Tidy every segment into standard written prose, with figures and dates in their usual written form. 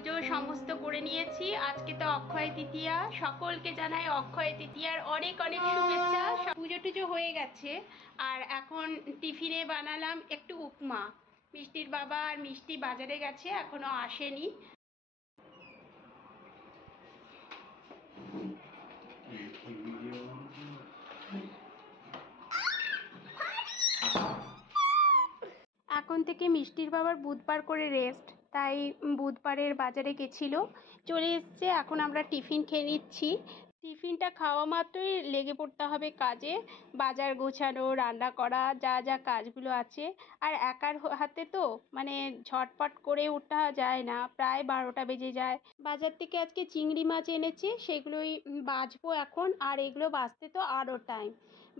পুজো সমস্ত করে নিয়েছি। আজকে তো অক্ষয় তৃতীয়া, সকলকে জানাই অক্ষয় তৃতীয়ার অনেক অনেক শুভেচ্ছা। পুজো টুজো হয়ে গেছে আর এখন টিফিনে বানালাম একটু উপমা। মিষ্টির বাবা আর মিষ্টি বাজারে গেছে, এখনো আসেনি। এখন থেকে মিষ্টির বাবার বুধবার করে রেস্ট, তাই বুধবারের বাজারে গেছিল, চলে এসছে। এখন আমরা টিফিন খেয়ে নিচ্ছি। টিফিনটা খাওয়া মাত্রই লেগে পড়তে হবে কাজে, বাজার গোছানো, রান্না করা, যা যা কাজগুলো আছে। আর একার হাতে তো মানে ঝটপট করে ওঠা যায় না, প্রায় 12টা বেজে যায়। বাজার থেকে আজকে চিংড়ি মাছ এনেছে, সেগুলোই বাছবো এখন। আর এগুলো বাছতে তো আরও টাইম,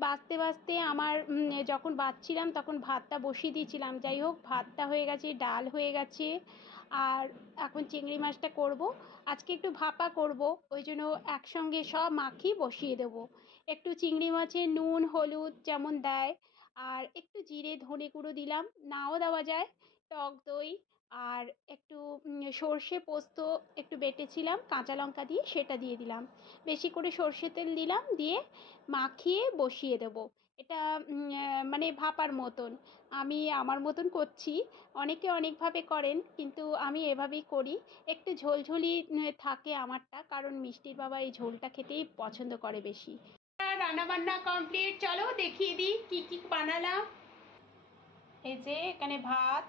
বাছতে বাছতে আমার যখন বাছছিলাম তখন ভাতটা বসিয়ে দিয়েছিলাম। যাই হোক, ভাতটা হয়ে গেছে, ডাল হয়ে গেছে, আর এখন চিংড়ি মাছটা করব। আজকে একটু ভাপা করব, ওই জন্য একসঙ্গে সব মাখিয়ে বসিয়ে দেবো। একটু চিংড়ি মাছে নুন হলুদ যেমন দেয়, আর একটু জিরে ধনে গুঁড়ো দিলাম, নাও দেওয়া যায়, টক দই, আর একটু সর্ষে পোস্ত একটু বেটেছিলাম কাঁচা লঙ্কা দিয়ে, সেটা দিয়ে দিলাম। বেশি করে সর্ষে তেল দিলাম, দিয়ে মাখিয়ে বসিয়ে দেবো। এটা মানে ভাপার মতন। আমি আমার মতন করছি, অনেকে অনেকভাবে করেন, কিন্তু আমি এভাবেই করি। একটু ঝোলঝোলি থাকে আমারটা, কারণ মিষ্টির বাবা এই ঝোলটা খেতেই পছন্দ করে বেশি। রান্নাবান্না কমপ্লিট, চলো দেখিয়ে দিই কী কী বানালাম। এই যে এখানে ভাত,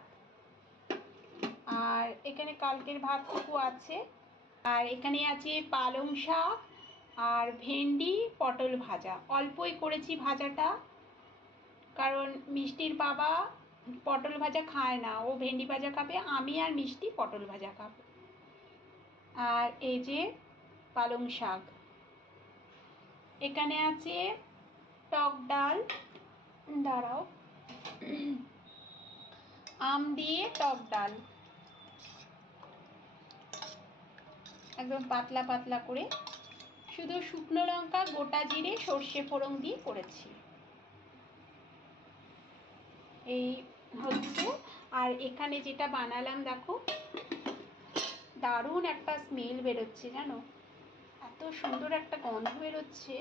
আর এখানে কালকের ভাতটুকু আছে, আর এখানে আছে পালং শাক আর ভেন্ডি পটল ভাজা। অল্পই করেছি ভাজাটা, কারণ মিষ্টির বাবা পটল ভাজা খায় না, ও ভেন্ডি ভাজা খাবে, আমি আর মিষ্টি পটল ভাজা খাবো। আর এই যে পালং শাক, এখানে আছে টক ডাল, দাঁড়াও, আম দিয়ে টক ডাল, একদম পাতলা পাতলা করে, শুধু শুকনো লঙ্কা গোটা জিরে সর্ষে ফোড়ন দিয়ে করেছি। এই হচ্ছে। আর এখানে যেটা বানালাম দেখো, দারুণ একটা স্মেল বেরোচ্ছে, জানো, এত সুন্দর একটা গন্ধ বেরোচ্ছে।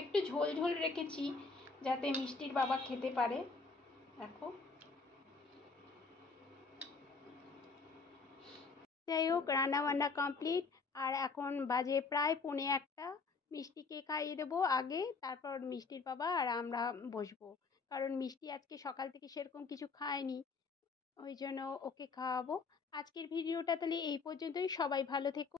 একটু ঝোল ঝোল রেখেছি যাতে মিষ্টির বাবা খেতে পারে। দেখো, যাই হোক, রান্না বান্না কমপ্লিট। আর এখন বাজে প্রায় 1:45। মিষ্টিকে খাইয়ে দেবো আগে, তারপর মিষ্টির বাবা আর আমরা বসবো। কারণ মিষ্টি আজকে সকাল থেকে সেরকম কিছু খায়নি, ওই জন্য ওকে খাওয়াবো। আজকের ভিডিওটা তাহলে এই পর্যন্তই। সবাই ভালো থেকো।